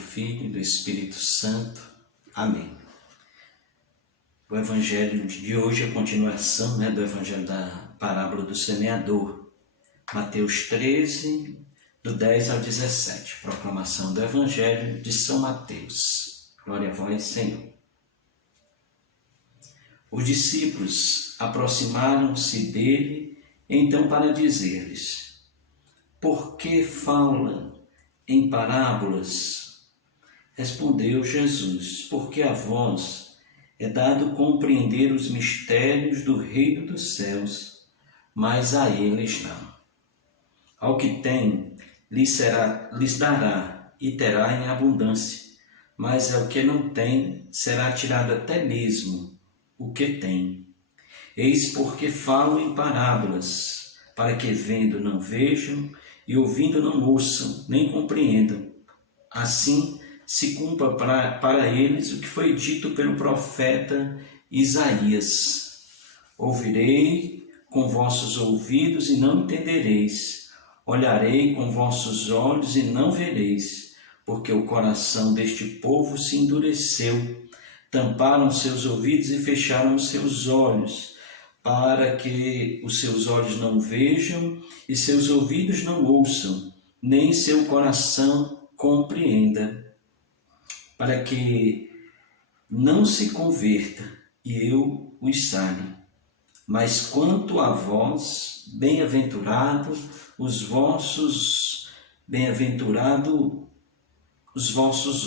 Filho e do Espírito Santo. Amém. O Evangelho de hoje é a continuação do Evangelho da parábola do semeador. Mateus 13, do 10 ao 17. Proclamação do Evangelho de São Mateus. Glória a vós, Senhor. Os discípulos aproximaram-se dele, então, para dizer-lhes: por que fala em parábolas? Respondeu Jesus: porque a vós é dado compreender os mistérios do reino dos céus, mas a eles não. Ao que tem, lhes dará e terá em abundância, mas ao que não tem, será tirado até mesmo o que tem. Eis porque falo em parábolas, para que vendo não vejam, e ouvindo não ouçam, nem compreendam. Assim se cumpra para eles o que foi dito pelo profeta Isaías: ouvirei com vossos ouvidos e não entendereis, olharei com vossos olhos e não vereis, porque o coração deste povo se endureceu, tamparam seus ouvidos e fecharam seus olhos, para que os seus olhos não vejam e seus ouvidos não ouçam, nem seu coração compreenda, para que não se converta e eu os sare. Mas quanto a vós, bem-aventurados os vossos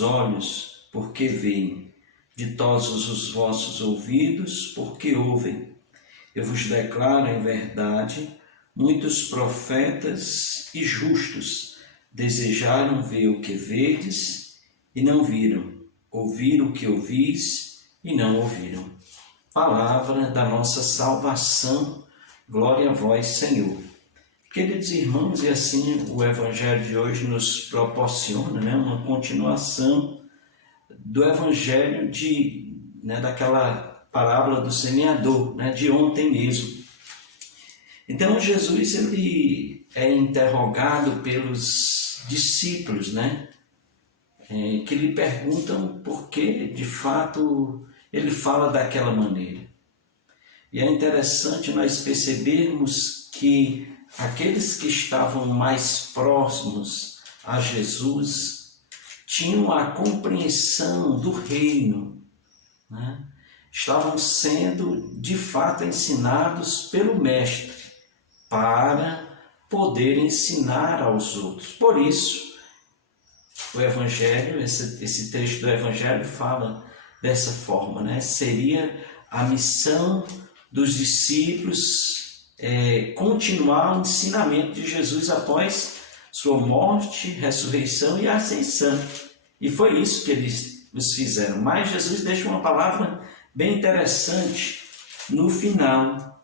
olhos, porque veem, ditosos os vossos ouvidos, porque ouvem. Eu vos declaro em verdade, muitos profetas e justos desejaram ver o que vedes e não viram, ouvir o que ouvis e não ouviram. Palavra da nossa salvação, glória a vós, Senhor. Queridos irmãos, e assim o Evangelho de hoje nos proporciona uma continuação do Evangelho daquela parábola do semeador, de ontem mesmo. Então Jesus ele é interrogado pelos discípulos, que lhe perguntam por que, de fato, ele fala daquela maneira. E é interessante nós percebermos que aqueles que estavam mais próximos a Jesus tinham a compreensão do reino, estavam sendo de fato ensinados pelo Mestre para poder ensinar aos outros. Por isso, o Evangelho, esse trecho do Evangelho fala dessa forma, seria a missão dos discípulos continuar o ensinamento de Jesus após sua morte, ressurreição e ascensão. E foi isso que eles fizeram. Mas Jesus deixa uma palavra bem interessante no final.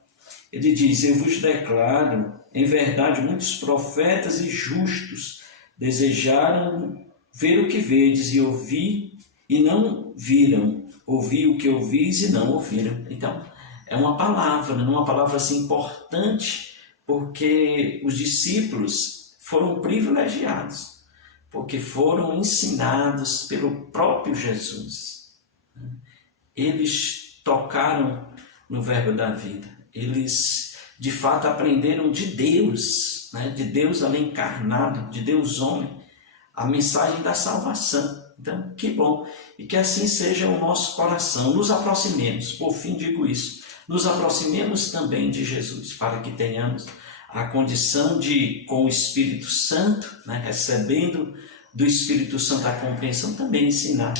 Ele diz: eu vos declaro, em verdade, muitos profetas e justos desejaram ver o que vedes e ouvir e não viram, ouvir o que ouvis e não ouviram. Então, é uma palavra assim importante, porque os discípulos foram privilegiados, porque foram ensinados pelo próprio Jesus. Eles tocaram no verbo da vida, eles de fato aprenderam de Deus, de Deus ali encarnado, de Deus homem, a mensagem da salvação. Então, que bom, e que assim seja o nosso coração. Nos aproximemos, por fim digo isso, nos aproximemos também de Jesus, para que tenhamos a condição de, com o Espírito Santo, recebendo do Espírito Santo a compreensão, também ensinar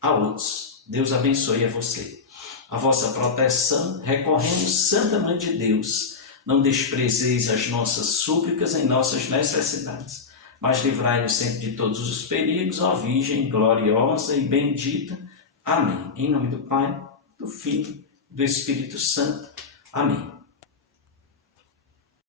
a outros. Deus abençoe a você. A vossa proteção, recorremos, Santa Mãe de Deus, não desprezeis as nossas súplicas em nossas necessidades, mas livrai-nos sempre de todos os perigos, ó Virgem gloriosa e bendita. Amém. Em nome do Pai, do Filho e do Espírito Santo. Amém.